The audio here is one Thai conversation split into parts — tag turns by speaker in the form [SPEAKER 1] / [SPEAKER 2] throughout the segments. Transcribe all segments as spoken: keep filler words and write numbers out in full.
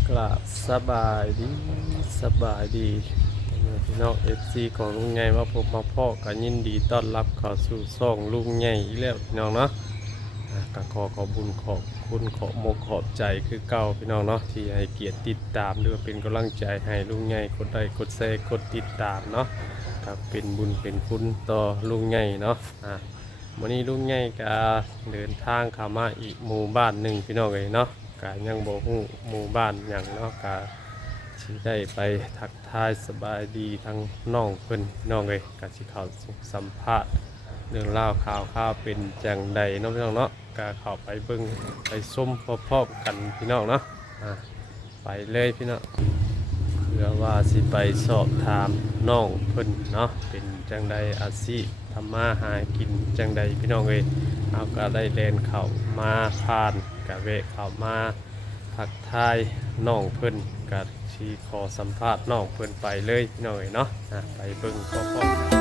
[SPEAKER 1] กราบสบายดีสบายดีพี่น้องเอฟซีของลุงไงมาพบมาพ่อกันยินดีต้อนรับเข้าสู่ช่องลุงไงอีกแล้วพี่น้องเนาะอ่ะก็ขอขอบคุญขอบคุณขอบมกขอบใจคือเก่าพี่น้องเนาะที่ให้เกียรติติดตามหรือว่าเป็นกำลังใจให้ลุงไงกดไลค์กดแชร์กดติดตามเนาะครับเป็นบุญเป็นคุณต่อลุงไงเนาะอ่ะวันนี้ลุงไงก็เดินทางเข้ามาอีกหมู่บ้านหนึ่งพี่น้องเลยเนาะกายังบ่ฮู้หมู่บ้านอย่างเนาะกาสิได้ไปทักทายสบายดีทั้งน้องเพิ่นน้องเอ้ยกาสิเข้าสัมภาษณ์เรื่องราวข่าวข่าวเป็นจังใดเนาะพี่น้องเนาะกาเข้าไปเบิ่งไปชมพร้อมๆกันพี่น้องเนาะอ่ะไปเลยพี่น้องเพื่อว่าสิไปสอบถามน้องเพิ่นเนาะเป็นจังใดอาชีพทำมาหากินจังใดพี่น้องเอ้ยเอาก็ได้แล่นเข้ามาผ่านกะเวะเข้ามาทักทายน้องเพิ่นกะชีขอสัมภาษณ์น้องเพิ่นไปเลยพี่น้องเอ๋ยเนาะอ่ะไปเบิ่งพร้อมๆ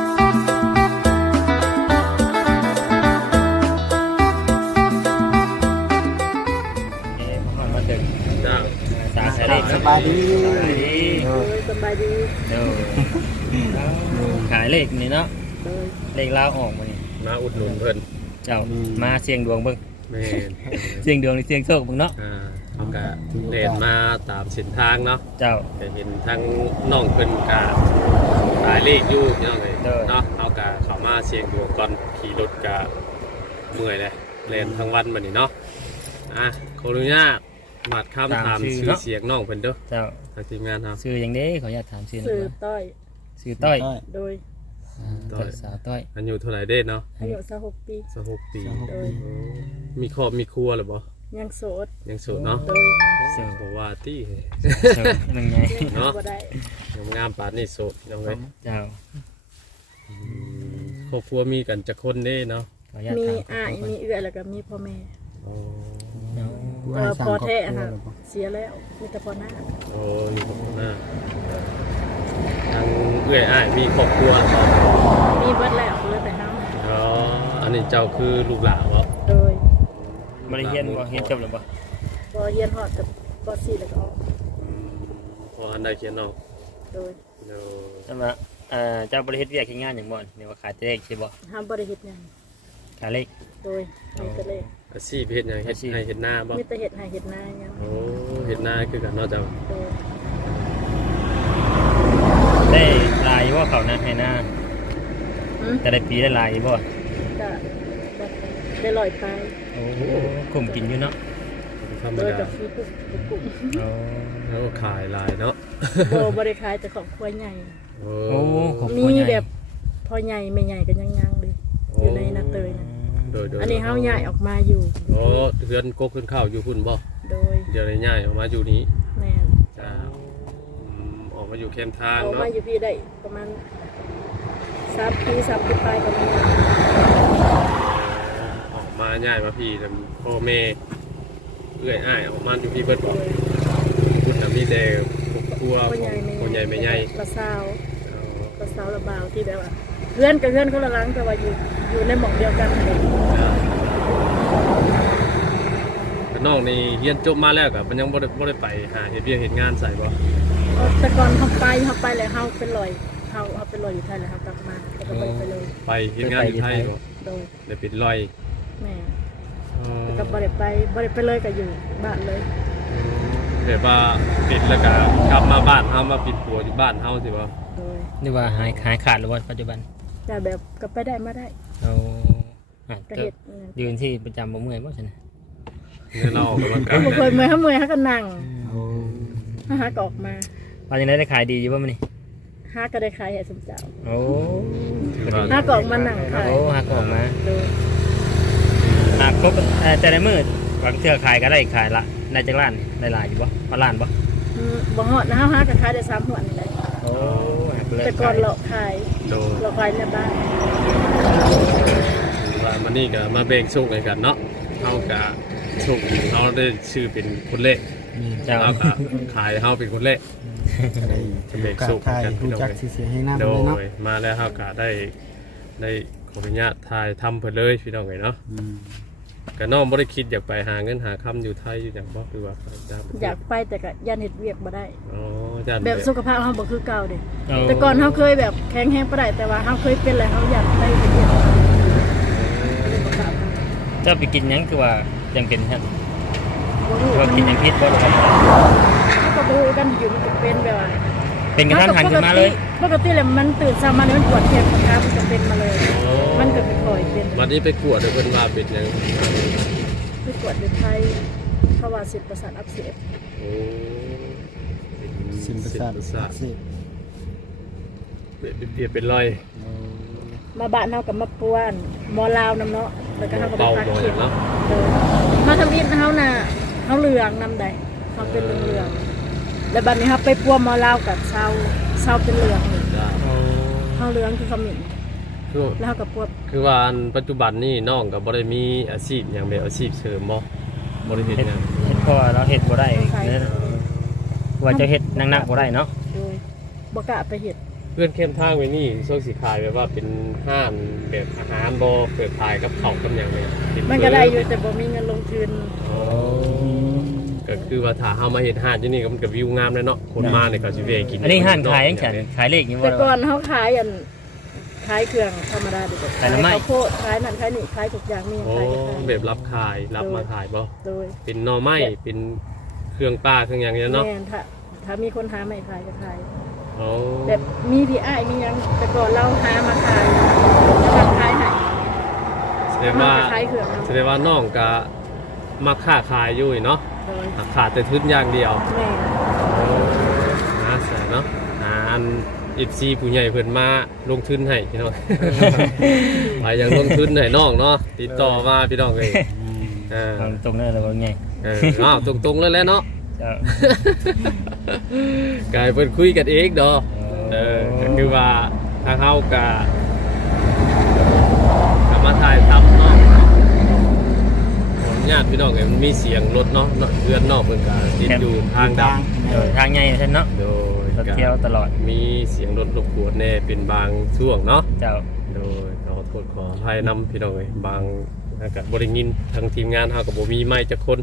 [SPEAKER 2] มาถึง
[SPEAKER 1] จ้า
[SPEAKER 2] ตาใส่เล็ก
[SPEAKER 3] สบายดี
[SPEAKER 2] สบายดี
[SPEAKER 3] โอ้ยสบายดี
[SPEAKER 2] เดี๋ยวขายเลขนี่เนาะ
[SPEAKER 3] โดย
[SPEAKER 2] เลขลาวออกมานี่
[SPEAKER 1] มาอุดหนุนเพิ่น
[SPEAKER 2] เจ้ามาเสียงดวงเบิ่ง
[SPEAKER 1] แม่น
[SPEAKER 2] เสียงดวงนี่เสียงโชคเบิ่งเนาะ
[SPEAKER 1] อ่าเขาก็เดินมาตามเส้นทางเนาะ
[SPEAKER 2] เจ้า
[SPEAKER 1] จะเห็นทั้งน้องเพิ่นกะขายเลขอยู่พี่น้องเอ๋ย
[SPEAKER 2] เด้อ
[SPEAKER 1] เนาะเขาก็เข้ามาเสียงดวงก่อนขี่รถกะเมื่อยเลยเล่นทั้งวันบัดนี้เนาะอ่ะขออนุญาตมาดคำถามชื่อเสียงน้องเพิ่นเด้อ
[SPEAKER 2] เจ้า
[SPEAKER 1] ทางทีมงานครับ
[SPEAKER 2] ชื่อหยังเด้ขออนุญาตถามชื่อหน่อ
[SPEAKER 3] สื่
[SPEAKER 2] ย
[SPEAKER 3] อ
[SPEAKER 2] ว่า
[SPEAKER 3] ต้อย
[SPEAKER 2] ชื่อต้อย
[SPEAKER 3] โดย
[SPEAKER 2] อ่าต้อยสาวต้อย
[SPEAKER 1] อายุเท่าไหร่เด้เนาะ
[SPEAKER 3] อายุสิบหกปี
[SPEAKER 1] สักหกปี
[SPEAKER 3] โดย
[SPEAKER 1] โอ้มีครอบมีครัวหรือบ่
[SPEAKER 3] ยังโสด
[SPEAKER 1] ยังโสดเนาะ
[SPEAKER 3] โดย
[SPEAKER 2] เสียง
[SPEAKER 1] บ่ว่าตี้
[SPEAKER 2] เจ้าหนึ่งไง
[SPEAKER 1] เนาะ
[SPEAKER 3] บ่ได้
[SPEAKER 1] งามปานนี้โสดยังไง
[SPEAKER 2] เจ้า
[SPEAKER 1] ครอบครัวมีกันจักคนเด้เนาะ
[SPEAKER 2] ขออนุญาต
[SPEAKER 3] มี
[SPEAKER 2] ถาม
[SPEAKER 3] อ้ายมีเอื้อแล้วก็มีพ่อแม่
[SPEAKER 1] โอ้
[SPEAKER 2] เนาะ
[SPEAKER 3] เออพ่อแท้ค่ะเสียแล้วมีแต่พ่อหน้า
[SPEAKER 1] โอ้อยู่กับพ่อหน้าทางเอื้อยอ้ายมีครอบครัวบ่
[SPEAKER 3] มีเบิดแล้วเหลือแต่เฮา
[SPEAKER 1] อ๋ออันนี้เจ้าคือลูกหลานบ่
[SPEAKER 3] โดย
[SPEAKER 2] บ่ได้เรียนบ่เรียนจบหรือบ่
[SPEAKER 3] บ่เรียนฮอดกับป .สี่ แล้วก็ออก
[SPEAKER 1] พออันได้เขียนเนาะ
[SPEAKER 3] โดย
[SPEAKER 1] เดี๋ยว
[SPEAKER 2] สำหรับเอ่อเจ้าบ่ได้เฮ็ดเวียกเฮ็ดงานหยังบ่นี่ว่าขายแต่เลขใช่บ่
[SPEAKER 3] ห้ามบ่ได้เฮ็ดหยัง
[SPEAKER 2] ขายเลข
[SPEAKER 3] โดยมีแต่เลข
[SPEAKER 1] อาชีพเฮ็ดหยังเฮ็ด
[SPEAKER 2] อาชีพ
[SPEAKER 1] ให้เฮ็ดหน้าบ่
[SPEAKER 3] มีแต่เฮ็ดให้เฮ็ดนาหยัง
[SPEAKER 1] โอ้เฮ็ดหน้าคือกันเนาะเจ้า
[SPEAKER 3] โดย
[SPEAKER 2] ได้ลายบ่เขานะให้หน้า
[SPEAKER 3] หืม
[SPEAKER 2] แต่ได้ปีได้ลายบ่
[SPEAKER 3] ก็บ่ได้ลอยไป
[SPEAKER 2] โอ้กลุ่มกินอยู่เนาะ
[SPEAKER 1] ธรรม
[SPEAKER 3] โดย
[SPEAKER 1] ดา
[SPEAKER 3] กับฟรีกุ๊กกลุ่ม
[SPEAKER 2] โอ้
[SPEAKER 1] แล้วก็ขายหลายเนาะ
[SPEAKER 3] โบบ่ได้ขายแต่ของครัวใหญ่
[SPEAKER 1] โอ้
[SPEAKER 2] โอ้ขอบ
[SPEAKER 3] มี
[SPEAKER 2] คุณใหญ่
[SPEAKER 3] แบบพ่อใหญ่แม่ใหญ่ก็ยังยังเลยอยู่ในนาเตยนะ
[SPEAKER 1] โดยโดย
[SPEAKER 3] อันนี้เฮาย้ายออกมาอยู่
[SPEAKER 1] โอ้เฮือนกกขึ้นข้าวอยู่พุ่นบ่
[SPEAKER 3] โดย
[SPEAKER 1] เดี๋ยวได้ย้ายออกมาอยู่นี้
[SPEAKER 3] แม่น
[SPEAKER 1] จ้าอืมออกมาอยู่แคมป์ทาง
[SPEAKER 3] ออก
[SPEAKER 1] เนาะ
[SPEAKER 3] มาอยู่พี่ได้ประมาณสามปีสามปีปลายประมาณนี้
[SPEAKER 1] ออกมาย้ายมาพี่แล้วพ่อแม่เอื้อยอ้ายออกมาอยู่พี่เบิดบ่
[SPEAKER 3] โดย
[SPEAKER 1] พุ่นน่ะมีแต่ครอบครัว
[SPEAKER 3] พ่อใหญ่แม่
[SPEAKER 1] พ่อใหญ่แม่ใหญ่
[SPEAKER 3] ละสาว
[SPEAKER 1] เอา
[SPEAKER 3] ละสาวละบ่าวที่แบบว่าเพื่อนกับเพื่อนคนละหลังแต่ว่าอยู่อยู่ในหม่องเดียวกันเลย
[SPEAKER 1] แต่น้องนี่เรียนจบมาแล้วก็มันยังบ่ได้บ่ได้ไปหาเฮ็ดเวียกเฮ็ดงานใส่บ่
[SPEAKER 3] เอาแต่ก่อนเฮาไปเฮาไปแล้วเฮาเป็นลอยเฮาเฮาเป็นลอยอยู่ไทยแล้วเฮากลับมาแล้วก็บ่ได้ไปเลย
[SPEAKER 1] ไปเฮ็ดงานอยู่ไทยบ่
[SPEAKER 3] โดย
[SPEAKER 1] ได้เป็นร้อย
[SPEAKER 3] แม่
[SPEAKER 1] อ๋อ
[SPEAKER 3] แล้วก็บ่ได้ไปบ่ได้ไปเลยก็อยู่บ้านเลย
[SPEAKER 1] แบบว่าปิดแล้วก็กลับมาบ้านเฮามาปิดปัวอยู่บ้านเฮาสิบ่
[SPEAKER 3] โดย
[SPEAKER 2] นี่ว่าหายหายขาดหรือว่าปัจจุบัน
[SPEAKER 3] แต่แบบก็ไปได้มาได้
[SPEAKER 2] เอาอ่ะ
[SPEAKER 3] ก็
[SPEAKER 2] ก็
[SPEAKER 3] เฮ็ด
[SPEAKER 2] ยืนที่ประจำบ่เมื่อยบ่ซั่นน่ะ
[SPEAKER 1] เงินเราออกกำลังกา
[SPEAKER 3] ก็
[SPEAKER 1] ย
[SPEAKER 3] บ่เคยเมื่อยเฮาเมื่อยเฮาก็นั่ง
[SPEAKER 2] โอ้
[SPEAKER 3] เฮาหาก็ออกมา
[SPEAKER 2] ว่าจังได๋ได้ขายดีอยู่บ่มื้อนี้
[SPEAKER 3] หาก็ได้ขายให้สมเจ้า
[SPEAKER 2] โอ้
[SPEAKER 3] หาก็ออกมานั่งขาย
[SPEAKER 2] โอ้หักออกมา
[SPEAKER 3] โดย
[SPEAKER 2] หากครบเอ่อแต่ละมื้อบางเทื่อขายก็ได้ขายละได้จักล้านนี่ได้หลายอยู่บ่พอล้านบ่
[SPEAKER 3] อืมบ่ฮอดนะเฮาหาก็ขายได้สามหัวนี่แหละ
[SPEAKER 2] โอ้หักเลย
[SPEAKER 3] แต่ก่อนเลาะขาย
[SPEAKER 1] โด
[SPEAKER 3] เลาะขายในบ้าน
[SPEAKER 1] ว่ามันนี่ก็มาแบ่งโชคให้กันเนาะเฮาก็โชคดีเฮาได้ชื่อเป็นคนเล่
[SPEAKER 2] เจ้า
[SPEAKER 1] เฮาก็ขายเฮาเป็นคนเล่
[SPEAKER 3] Ừ.
[SPEAKER 1] จะแบ่ง
[SPEAKER 3] Dạ,
[SPEAKER 1] โชค
[SPEAKER 3] ไท
[SPEAKER 1] ให้
[SPEAKER 3] ย
[SPEAKER 1] กัน
[SPEAKER 3] รู้จักสิเสียให้น้ำ
[SPEAKER 1] โด
[SPEAKER 3] เลยเนาะ
[SPEAKER 1] ยมาแล้วเฮาก็ได้ได้ขออนุญาตถ่ายทำเพิ่นเลยพี่น้องเอ้ยเนาะ
[SPEAKER 3] อืม
[SPEAKER 1] ก็น้องบ่ได้คิดอยากไปหาเงินหาคำอยู่ไทยอยู่หยังบ่คือว่าไปต่างประเทศ
[SPEAKER 3] อยากไปแต่ก็ยันเฮ็ดเวียกบ่ได้
[SPEAKER 1] อ๋อย่าน
[SPEAKER 3] แบบสุขภาพเฮาบ่คือเก่าเด้
[SPEAKER 2] เอา
[SPEAKER 3] แต่ก่อนเฮาเคยแบบแข็งแรงบ่ได้แต่ว่าเฮาเคยเป็นแล้วเฮาอยากไปเฮ็ดเวียกเลยบ่กล้าไป
[SPEAKER 2] เจ้าไปกินหยังคือว่ายังเป็นฮะ
[SPEAKER 3] บ่รู้
[SPEAKER 2] ว่ากินหยังพิษบ่หรือว่า
[SPEAKER 3] เฮาก็บ่รู้กันอยู่มันก็เป็นแบบว่า
[SPEAKER 2] เป็นกระทันหันขึ้นมาเลย
[SPEAKER 3] ปกติแล้วมันตื่นเช้ามาเนี่ยมันปวดแขนปวดขามันก็เป็นมาเลย
[SPEAKER 1] อ๋อ
[SPEAKER 3] มันก็ค่อยๆเป็น
[SPEAKER 1] วันนี้ไปกวดเดี๋ยวเพิ่นว่าเป็นหยัง
[SPEAKER 3] ไปตรวจเป็นไทยเขาว่าสิบประสาทอักเสบ
[SPEAKER 1] โอ้
[SPEAKER 4] สิมประสาท
[SPEAKER 1] ประสา
[SPEAKER 4] อั
[SPEAKER 1] ท
[SPEAKER 4] กเสบ
[SPEAKER 1] เป็นเปียกเป็นรอย
[SPEAKER 3] มาบ้านเฮากับมาป้วนหมอลาวน้ำเนาะแล้วก็เฮาก็ไป
[SPEAKER 1] เป่า
[SPEAKER 3] พัก
[SPEAKER 1] หมอ
[SPEAKER 3] เข็
[SPEAKER 1] ย่าม งเนาะ
[SPEAKER 3] เออมาทำอิฐเฮาน่ะเฮาเหลืองนำใดเฮาเป็นเหลืองๆแล้วบัดนี้เฮาไปป้วนหมอลาวกับเซาเซาเป็นเหลือง
[SPEAKER 1] จ้า
[SPEAKER 3] เฮาเหลืองคือขมิ้น
[SPEAKER 1] คือ
[SPEAKER 3] แล้วเฮาก็ปวด
[SPEAKER 1] คือว่าอันปัจจุบันนี่น้องก็บ่ได้มีอาชีพหยังแบบอาชีพเสริมบ่บ่ได้เฮ็ด
[SPEAKER 2] เฮ็ด
[SPEAKER 1] หยัง
[SPEAKER 2] เฮ็ดเพราะว่าเราเฮ็ดบ่ได้เนี่ยว่าจะเฮ็ดหนักๆบ่ได้เนาะ
[SPEAKER 3] โดยบ่กล้าไปเฮ็ด
[SPEAKER 1] เพื่อนเข้มทางไว้นี่โซกสิขายแบบว่าเป็นห้านแบบอาหารบ่เปิดขายกับข้าวกับหยังเนี่ยเป็
[SPEAKER 3] มันก็ได้อยู่แต่บ่มีเงินลงทุน
[SPEAKER 1] อ๋อก็คือว่าถ้าเฮามาเฮ็ดห้านอยู่นี่ก็มันก็วิวงามเลยเนาะคนมาเนี่ยก็สิแวะกิน
[SPEAKER 2] อันนี้ห้านขายยังฉันขายเลขอยู่บ่
[SPEAKER 3] แต่
[SPEAKER 2] ล่ะ
[SPEAKER 3] ก่อนเฮาขายอันขายเครื่องธรรมดาดีกว่า
[SPEAKER 2] ขายน้ำไม้
[SPEAKER 3] ข้าวโพดขายนั่นขายนี่ขายทุกอย่างมี
[SPEAKER 1] โอ้
[SPEAKER 3] ขายก็ขาย
[SPEAKER 1] แบบรับขายรับมาขายบ่
[SPEAKER 3] โดย
[SPEAKER 1] เป็นหน่อไม้เป็นเครื่องปลาเครื่องหยังเนี่ยเนาะ
[SPEAKER 3] แม่นถ้าถ้ามีคนหาไม่ขายก็ขาย
[SPEAKER 1] อ๋อ
[SPEAKER 3] แบบมีพี่อ้ายมีหยังแต่ก่อนเราหามาขายแล้วก็ขายให้
[SPEAKER 1] แสดงว่า
[SPEAKER 3] ขายเครื่อง
[SPEAKER 1] แสดงว่าน้องก็มาค้าขายอยู่เนาะ
[SPEAKER 3] โดย
[SPEAKER 1] ขาดแต่ทุนอย่างเดียว
[SPEAKER 3] แม่
[SPEAKER 1] น่าเสียเนาะอ่าอันอีซีผู้ใหญ่เพิ่นมาลงทุนให้พี่น้อง ไปยังลงทุนให้น้องเนาะติดต่อมาพี่น้องเลยเออ
[SPEAKER 2] เอาตรงนั้นเลยว่าไง
[SPEAKER 1] เอออ้าวตรงๆเลยแหล้วเนาะ
[SPEAKER 2] เจ้า
[SPEAKER 1] กายเพิ่นคุยกันเองดอกเออก็คือว่าทางเฮากะกะมาถ่ายทำเนาะขออนุญาตพี่น้องเอ้ยมันมีเสียงรถเนาะเนาะเพื่อนนอกเพิ่นก็ติดอยู่ทางดัง
[SPEAKER 2] เออทางใหญ่ท่านเนาะ
[SPEAKER 1] โดย
[SPEAKER 2] รถเที่ยวตลอด
[SPEAKER 1] มีเสียงรถรบกวนแน่เป็นบางช่วงเนาะ
[SPEAKER 2] เจ้า
[SPEAKER 1] โดยขอโทษขออภัยนำพี่น้องเอ้ยบางอากาศบริงินทางทีมงานเฮากับบ่มีไม้จักคน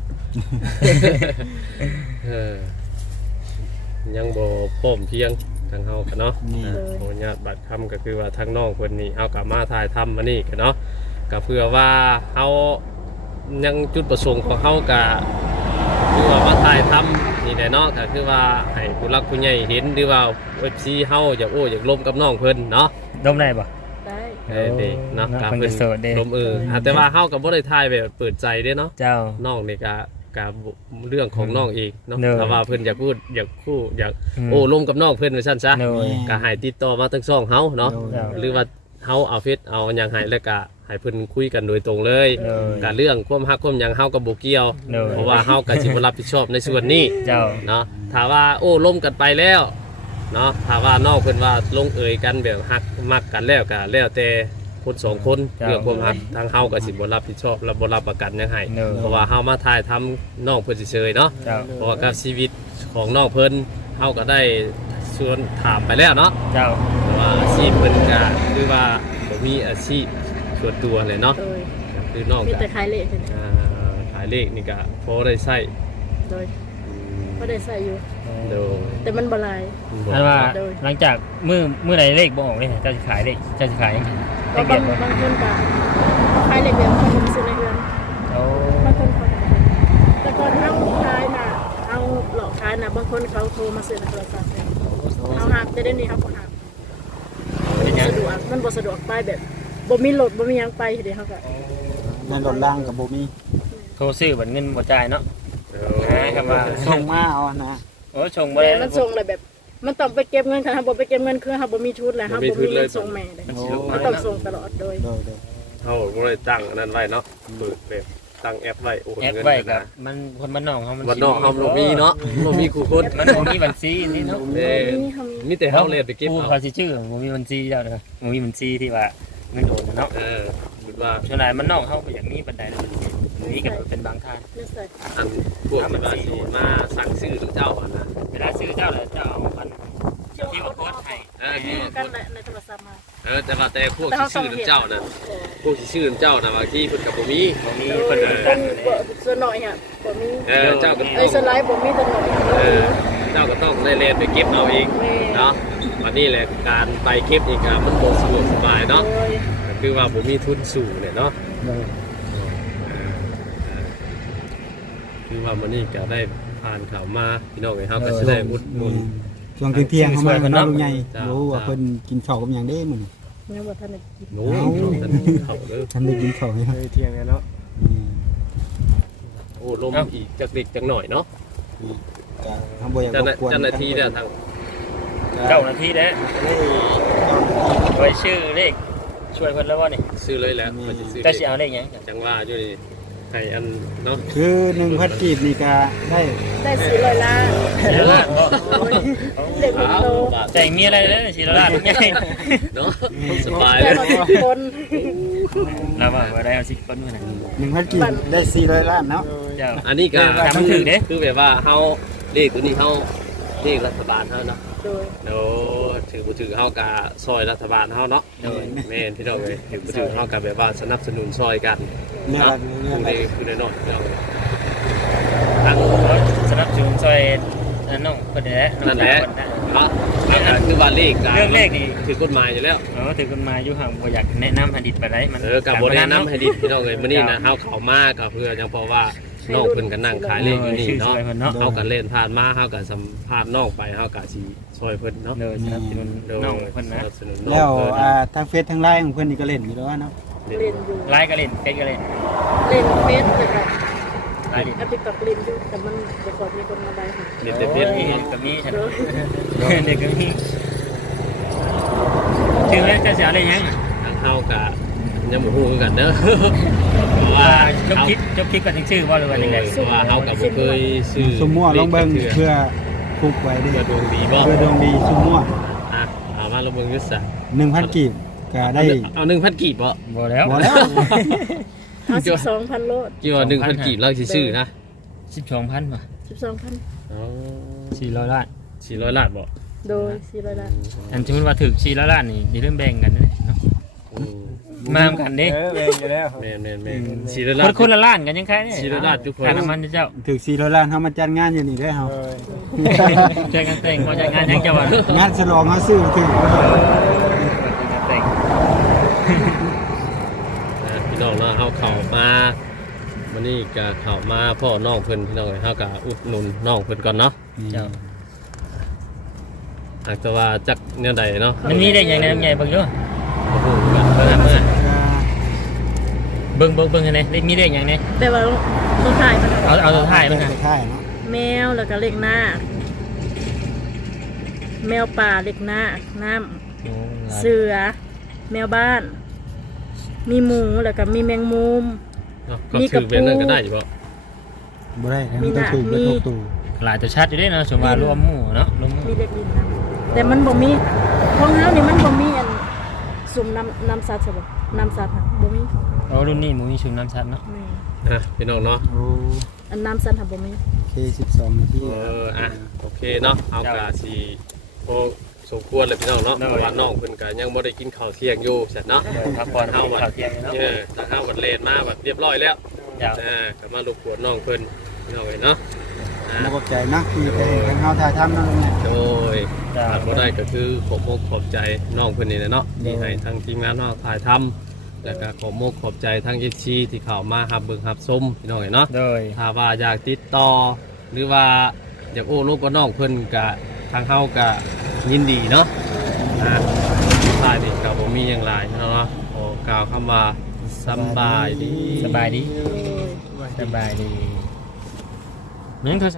[SPEAKER 1] เออยังบ่พร้อมเพรียงทางเฮากันเนาะ
[SPEAKER 4] นี่
[SPEAKER 1] อ่าขออนุญาตบัตรคำก็คือว่าทางน้องคนนี้เอากลับมาถ่ายทำมานี่กันเนาะก็เพื่อว่าเฮายังจุดประสงค์ของเฮากะคือว่ามาถ่ายทำนี่แหละเนาะก็คือว่าให้ผู้รักผู้ใหญ่เห็นหรือว่า เอฟ ซี เฮาอยากโอ้อยากล้มกับน้องเพิ่นเนาะ
[SPEAKER 2] ดมได้ปะ
[SPEAKER 3] ได้
[SPEAKER 1] เออเด้เนาะ
[SPEAKER 2] เนาะ
[SPEAKER 1] กับ
[SPEAKER 2] เพิ่นก็
[SPEAKER 1] เพิ่น
[SPEAKER 2] โสดเด้
[SPEAKER 1] ล้มเอออ่ะแต่ว่าเฮาก็บ่ได้ถ่ายแบบเปิดใจเด้เนาะ
[SPEAKER 2] เจ้า
[SPEAKER 1] น้องนี่ก็ก็เรื่องของน้องเองเนาะ
[SPEAKER 2] เนอะ
[SPEAKER 1] ถ้าว่าเพิ่นอยากพูดอยากคู่อยาก
[SPEAKER 2] อืม
[SPEAKER 1] โอ้ล้มกับน้องเพิ่นว่าซั่นซะ
[SPEAKER 2] โดย
[SPEAKER 1] ก็ให้ติดต่อมาทั้งสองเฮาเนาะ
[SPEAKER 2] เจ้า
[SPEAKER 1] หรือว่าเฮาเอาเฟซเอาหยังให้แล้วก็ให้เพิ่นคุยกันโดยตรงเลย
[SPEAKER 2] เนอะ
[SPEAKER 1] ก็เรื่องความฮักความหยังเฮาก็บ่เกี่ยว
[SPEAKER 2] เนอะ
[SPEAKER 1] เพราะว่าเฮาก็สิบ่รับผิดชอบในส่วนนี้
[SPEAKER 2] เจ้า
[SPEAKER 1] เนาะถ้าว่าโอ้ล้มกันไปแล้วเนาะถ้าว่าน้องเพิ่นว่าลงเอยกันแบบฮักมักกันแล้วก็แล้วแต่คนสองคน
[SPEAKER 2] เจ้า
[SPEAKER 1] เรื่องความฮักทางเฮาก็สิบ่รับผิดชอบและบ่รับประกันหยังให้
[SPEAKER 2] เนอะ
[SPEAKER 1] เพราะว่าเฮามาถ่ายทำน้องเพิ่นเฉยๆเนาะ
[SPEAKER 2] เจ้า
[SPEAKER 1] เพราะว่ากับชีวิตของน้องเพิ่นเฮาก็ได้ชวนถามไปแล้วเนาะ
[SPEAKER 2] เจ้า
[SPEAKER 1] ว่าอาชีพเพิ่นก็คือว่าบ่มีอาชีพส่วนตัวเลยเนาะ
[SPEAKER 3] โดย
[SPEAKER 1] คือน้อง
[SPEAKER 3] มี
[SPEAKER 1] ก็
[SPEAKER 3] แต่ขายเละเท่านั้น
[SPEAKER 1] อ่าขายเลขนี่ก็พอได้ใช้
[SPEAKER 3] โดย
[SPEAKER 1] อืม
[SPEAKER 3] ก็ได้ใส่อยู่
[SPEAKER 1] โดย
[SPEAKER 3] แต่มันบหลาย
[SPEAKER 2] อันว่า
[SPEAKER 3] โดย
[SPEAKER 2] หลังจากมือมือใดเลขบ่ออกเลยเจ้าจะขายเลขเจ้าจะขายยังไง
[SPEAKER 3] ก็
[SPEAKER 2] เลข
[SPEAKER 3] บา
[SPEAKER 2] เดี
[SPEAKER 3] ง
[SPEAKER 2] ยวบ่
[SPEAKER 3] บางคนก็ขายเหล็กแบบเขาผมซื้อในเรือน
[SPEAKER 2] โอ้
[SPEAKER 3] บางคนเขาแต่ก่อนเฮาขายน่ะเฮาหลอกขายน่ะบางคนเขาโทรมาซื้อในโทรศัพท์เนี่ยเฮาหักแต่เดี๋ยวนี้เฮาบ่หัก
[SPEAKER 2] เป็นยัง
[SPEAKER 3] สะดวกมันบ่สะดวกไปแบบบ่มีรถบ่มีหยังไปเดี๋ยวเฮาก็
[SPEAKER 4] นั่นรถล่างกับโบมี
[SPEAKER 2] โทรซื้อบัตรเงินบ่จ่ายเนาะ
[SPEAKER 1] โด
[SPEAKER 2] อ่าครับว่า
[SPEAKER 4] ส่งมาเอานะ
[SPEAKER 2] โอ้ชงบ่
[SPEAKER 3] แม่
[SPEAKER 2] ได้
[SPEAKER 3] มันส่งเลยแบบ มันต้องไปเก็บเงินค่ะเฮาบ่ไปเก็บเงินคือเฮาบ่มีทุนแล้วเฮาบ่มีเงินส่งแม่เลย
[SPEAKER 2] มันสิลง
[SPEAKER 3] มั
[SPEAKER 2] มาน
[SPEAKER 3] ต้อง
[SPEAKER 2] เนาะ
[SPEAKER 3] ส่งตลอดโดย
[SPEAKER 4] โดยโดย
[SPEAKER 1] เฮาบ่ได้ตั้งอันนั้นไว้เนาะเปิดแบบตั้งแอปไว้โอน
[SPEAKER 2] แอป
[SPEAKER 1] เงิน
[SPEAKER 2] ไว้
[SPEAKER 1] กัน
[SPEAKER 2] กับ
[SPEAKER 1] นะ
[SPEAKER 2] มันคนบ้านนอกเขามัน
[SPEAKER 1] วันนอกเฮาบ่มีเนาะบ่มีคู่คน
[SPEAKER 2] มันบ่มีบัญชีนี่เนาะ
[SPEAKER 1] เด้มีแต่เฮาเลยไปเก็บ
[SPEAKER 2] ผู้
[SPEAKER 1] เอา
[SPEAKER 2] เขาสิชื่อบ่มีบัญชีเจ้าเด้อบ่มีบัญชีที่ว่าเงินโอนเนาะ
[SPEAKER 1] เออคิดว่า
[SPEAKER 2] ส่วนใหญ่มันนอกเฮาก็อย่างนี้บันไดแล้วมันนี่ก็เป็นบางทาง
[SPEAKER 3] ไม่ใส่
[SPEAKER 1] อันพวกที่ว่าสิมาสั่งซื้อหรือเจ้าอ่ะนะ
[SPEAKER 2] เวลาซื้อเจ้าแล้วเจ้าเอาอันที่ว่าโค้ดให้
[SPEAKER 1] เออ
[SPEAKER 3] มี
[SPEAKER 1] ที่ว่า
[SPEAKER 3] กันแหละในโทรศัพท์มา
[SPEAKER 1] เออแต่ว่าแต่พวกที่ซื้อหรือเจ้าน่ะผู้สิชื่อเจ้าน่ะบางทีเพิ่นก็บ่มี
[SPEAKER 2] บ่มี
[SPEAKER 3] โด
[SPEAKER 2] เพิ่
[SPEAKER 3] ย
[SPEAKER 2] น
[SPEAKER 3] ค
[SPEAKER 2] ตั้
[SPEAKER 3] น
[SPEAKER 2] ง
[SPEAKER 3] บ่ส่วนน้อยอ่ะบ่มี
[SPEAKER 1] เออเจ้าก็
[SPEAKER 3] เอ้ยสไลด์บ่มีแต่น้อย
[SPEAKER 1] เออเจ้าก็ต้องได้เล่นไปเก็บเอาเอง
[SPEAKER 3] แม่
[SPEAKER 1] เนาะวันนี้แหละการไปเก็บอีกอ่ะมันบ่สะดวกสบายเนาะ
[SPEAKER 3] โดย
[SPEAKER 1] ก็คือว่าผมมีทุนสูงเนี่ยเนาะ
[SPEAKER 4] โดย
[SPEAKER 1] คือว่ามันนี่ก็ได้ผ่านข่าวมาพี่น้องไอ้เฮาก็สิได้อุดหนุน
[SPEAKER 4] ช่วงเที่ยงๆเข้ามาเพิ่นเนาะลุงใหญ่
[SPEAKER 1] จ้า
[SPEAKER 4] รู้ว่าเพิ่นกินข้าวกับหยังเด้มื้อนี้
[SPEAKER 3] ยังบ่ทันได้กิน
[SPEAKER 1] โอ้ยเขาเด้อ
[SPEAKER 4] ท่านได้กินข้าวให้
[SPEAKER 2] เที่ยงแล้วเนาะ
[SPEAKER 4] อืม
[SPEAKER 1] โอ้ลมอีกจักเด็กจักหน่อยเนาะ
[SPEAKER 4] ก็ทำบ่อยาก
[SPEAKER 1] เจ้าร หน้า
[SPEAKER 4] บกวน
[SPEAKER 1] เจ้าหน้าที่เนี่ยทาง
[SPEAKER 2] เจ้าหน้าที่เด้
[SPEAKER 4] ได้
[SPEAKER 2] ไว้ชื่อเลขช่วยเพิ่นแล้วบ่นี่
[SPEAKER 1] ซื้อเลยแหละเขาจะซื้อ
[SPEAKER 2] เจ้าสิเอาเลขหยัง
[SPEAKER 1] จังว่าอยู่นี่ให้อันเนาะ
[SPEAKER 4] คือหนึ่งพันกีบนี่ก็ได้
[SPEAKER 3] ได้สี่ร้อยล้าน
[SPEAKER 2] สิละล้านบ่
[SPEAKER 3] เด็กคนโต
[SPEAKER 2] ใจมีอะไรเด้อสิละล้านใหญ่
[SPEAKER 1] เนาะสบาย
[SPEAKER 3] แต่
[SPEAKER 1] เลย
[SPEAKER 3] เราสิบคน
[SPEAKER 2] แล้วว่าบ่ได้เอาสิคนมื้อนั้น
[SPEAKER 4] หนึ่งพันกีบได้สี่ร้อยล้านเนาะ
[SPEAKER 2] เจ้า
[SPEAKER 1] อันนี้ก็
[SPEAKER 2] จำมันถึงเด้
[SPEAKER 1] คือแบบว่าเฮาเลขตัวนี้เฮาเลขรัฐบาลเฮาเนาะ
[SPEAKER 3] โดย
[SPEAKER 1] เดี๋ยวถือบ่ถือเฮากะซอยรัฐบาลเฮาเนาะ
[SPEAKER 2] โดย
[SPEAKER 1] แม่นพี่น้องเอ้ยถือบ่ถือเฮากะแบบว่าสนับสนุนซอยกัน
[SPEAKER 4] เนี่ย
[SPEAKER 1] เนาะ
[SPEAKER 4] เนี่ย
[SPEAKER 1] คือ
[SPEAKER 4] อะไร
[SPEAKER 1] ในคือในนอกพี่น้องทั้ง
[SPEAKER 2] สนับสนุนช่วยอันน้องเพิ่นแหละอง
[SPEAKER 1] นั่นแหละ
[SPEAKER 2] สาวเพิ่น
[SPEAKER 1] เนาะแล้วก็คือว่าเลข
[SPEAKER 2] เรื่องเลขนี่
[SPEAKER 1] ถือกฎหมายอยู่แล้ว
[SPEAKER 2] เออถือกันมาอยู่ห่างบ่อยากแนะนำให้ดิดไปได้มัน
[SPEAKER 1] เออกับบ่แนะนำให้ดิพี่น้องเอ้ยมื้อนี้นะเฮาเข้ามาก็เพื่อจังเพราะว่าน้องเพิ่นก็นั่งขายเลขอยู่นี่เนาะ
[SPEAKER 2] ช่วยเพิ่นเนาะ
[SPEAKER 1] เฮาก็เล่นผ่านมาเฮาก็สัมภาษณ์น้องไปเฮาก็สิช่วยเพิ่นเนาะ
[SPEAKER 2] เด้อสนับสนุนน้องเพิ่นนะ
[SPEAKER 1] สนับสนุนน้อง
[SPEAKER 4] แล้ว
[SPEAKER 1] เพิ่น
[SPEAKER 4] อ่าทางเฟซทางไลน์ของเพิ่นนี่ก็เล่นอยู่แล้วเนาะ
[SPEAKER 3] เล่นอยู่
[SPEAKER 2] ไลน์ก็เล่นเฟซก็เล่น
[SPEAKER 3] เล่นเฟซเลยค่ะ
[SPEAKER 2] ไลน์เล่น
[SPEAKER 3] แอปติ๊กต็อกเล่นอยู่แต่มันจะขอมีคนมาได้ค่ะ
[SPEAKER 1] เล่นแต่เพียงนี้
[SPEAKER 2] ก็มีใช่ไห
[SPEAKER 3] โด
[SPEAKER 2] ม
[SPEAKER 3] ย
[SPEAKER 2] เด็กก็มีถึงแล้วจะเสียอะไรยัง
[SPEAKER 1] ทางเฮาก็ยังบ่ฮู้คือกันเด้อเพราะว่า
[SPEAKER 2] จบคลิปจบคลิปกันถึงชื่อว่าหรือว่ายังไง
[SPEAKER 1] เพราะว่าเฮาก็บ่เคยซื้อ
[SPEAKER 4] ซุมมั่วลองเบิ่งเพื่อปลูกไว้เด้
[SPEAKER 1] เพื่อดวงดีบ่
[SPEAKER 4] เพื่อดวงดีซุมมั่ว
[SPEAKER 1] อ่ะเอามาลองเบิ่งอยู่ซะ
[SPEAKER 4] หนึ่งพันกีบก็ได้
[SPEAKER 1] เอาหนึ่งพันกีบบ่
[SPEAKER 2] บ่แล้ว
[SPEAKER 4] บ่แล้ว
[SPEAKER 3] ห้าสิบสองพันโลด
[SPEAKER 1] กี่ว่าหนึ่งพันกีบเราสิซื้อนะ
[SPEAKER 2] สิบสองพันป่ะ
[SPEAKER 3] สิบสองพัน
[SPEAKER 1] อ๋อ
[SPEAKER 2] สี่ร้อยล้าน
[SPEAKER 1] สี่ร้อยล้านบ่
[SPEAKER 3] โดยสี่ร้อยล้าน
[SPEAKER 2] อันที่มันว่าถึกสี่ร้อยล้านนี่อย่าลืมแบ่งกันนะเนาะ
[SPEAKER 1] อืม
[SPEAKER 2] มาทำกันเด้
[SPEAKER 5] เออเวงอยู่แล้ว
[SPEAKER 1] แม่นแม่นแม่นสี่ร้อย
[SPEAKER 2] ค
[SPEAKER 1] ล้าน
[SPEAKER 2] นคนละล้านกันยังไงเนี่ย
[SPEAKER 1] สี่ร้อยล้านทุกคน
[SPEAKER 2] ค่าน้ำมันเจ้า
[SPEAKER 4] ถึงสี่ร้อยล้านเฮามาจัดงานอยู่นี่เด้อเฮา
[SPEAKER 5] เออ
[SPEAKER 2] เจอกันแต่งพอจะงานยังจะวัน
[SPEAKER 4] งานฉลองเฮาซื้อถึง
[SPEAKER 2] แต่ง
[SPEAKER 1] อ่ะพี่น้องเนาะเฮาเข้ามาวันนี้ก็เข้ามาพ่อน้องเพิ่นพี่น้องเอ้ยเฮาก็อุดหนุนน้องเพิ่นก่อนเนาะ
[SPEAKER 2] เจ้า
[SPEAKER 1] อาจจะว่าจักแนวใดเนาะ
[SPEAKER 2] มันมีได้ยังไงใหญ่บางอยู่
[SPEAKER 1] บ่ฮู้กัน
[SPEAKER 2] เบิ่งเมื่อ
[SPEAKER 4] อ่า
[SPEAKER 2] เบิ่งเบิ่งเบิ่งให้ไหนได้มีได้ยังไง
[SPEAKER 3] แต่ว่าต้องถ่ายมัน
[SPEAKER 2] เอาเอาตัวท้ายมัน
[SPEAKER 4] ไป
[SPEAKER 2] ค่ะ
[SPEAKER 4] ค่ายเนาะ
[SPEAKER 3] แมวแล้วก็เล็กหน้า แมวป่าเล็กหน้าน้ำเสือ แมวบ้าน มีหมูแล้วก็มีแมงมุม
[SPEAKER 1] เนาะก็ถือแบบนั้นก็ได้อยู่บ่
[SPEAKER 4] บ่ได้
[SPEAKER 3] มี
[SPEAKER 4] มี
[SPEAKER 3] ห
[SPEAKER 4] ต้อ
[SPEAKER 3] น้า
[SPEAKER 4] ถูก
[SPEAKER 3] มี
[SPEAKER 4] และถูกตู่
[SPEAKER 2] หลายตัวชัดอยู่ด้วยเนาะสมว่ารวมหมู่เนาะรวมหมู่
[SPEAKER 3] มีเล็กดินนะแต่มันบ่มีของเฮานี่มันบ่มีอันสุ่มน้ำน้ำสัตว์ใช่บ่น้ำสัตว์ค่ะบ่มี
[SPEAKER 2] โอ้รุ่นนี้หมูมีชุมน้ำชัดเนาะ
[SPEAKER 3] แม่
[SPEAKER 1] อ่ะพี่น้องเนาะ
[SPEAKER 4] โอ้
[SPEAKER 3] อันน้ำสัตว์ค่ะบ่มี
[SPEAKER 4] โอเคสิบสองนาที
[SPEAKER 1] เอออ่ะโอเคเนาะเอากะสิโอสมควรเลยพี่น้องเนาะเพราะว่าน้องเพิ่นก็ยังบ่ได้กินข้าวเที่ยงอยู่เสร็จเนาะ
[SPEAKER 2] พักผ่อนเฮาข่าวเที่ยงเนาะ
[SPEAKER 1] เออทางเฮาบัดเลนมาแบบเรียบร้อยแล้ว
[SPEAKER 2] เจ้า
[SPEAKER 1] อ่าก็มารบกวนน้องเพิ่นพี่น้องเอ้ยเนาะอ่า
[SPEAKER 4] มาขอบใจนะที่ไปทางเฮาถ่ายทำนั่นแหละ
[SPEAKER 1] โดย
[SPEAKER 2] เจ้า
[SPEAKER 1] ขาดบ่ได้ก็คือขอบมกขอบใจน้องเพิ่นนี่แหละเนาะที่ให้ทางทีมงานเฮาถ่ายทำแล้วก็ขอบมกขอบใจทาง เอฟ ซี ที่เข้ามารับเบิ่งรับชมพี่น้องเอ้ยเนาะ
[SPEAKER 2] โดย
[SPEAKER 1] ถ้าว่าอยากติดต่อหรือว่าอยากโอ้ลูกกับน้องเพิ่นก็ทางเฮาก็ยินดีเนาะอ่าสุดท้ายนี่ก็บ่มีหยังหลายเนาะขอกล่าวคำว่าสำบายดี
[SPEAKER 2] สบายดี
[SPEAKER 3] โดย
[SPEAKER 2] สบายดีเหมือนเขา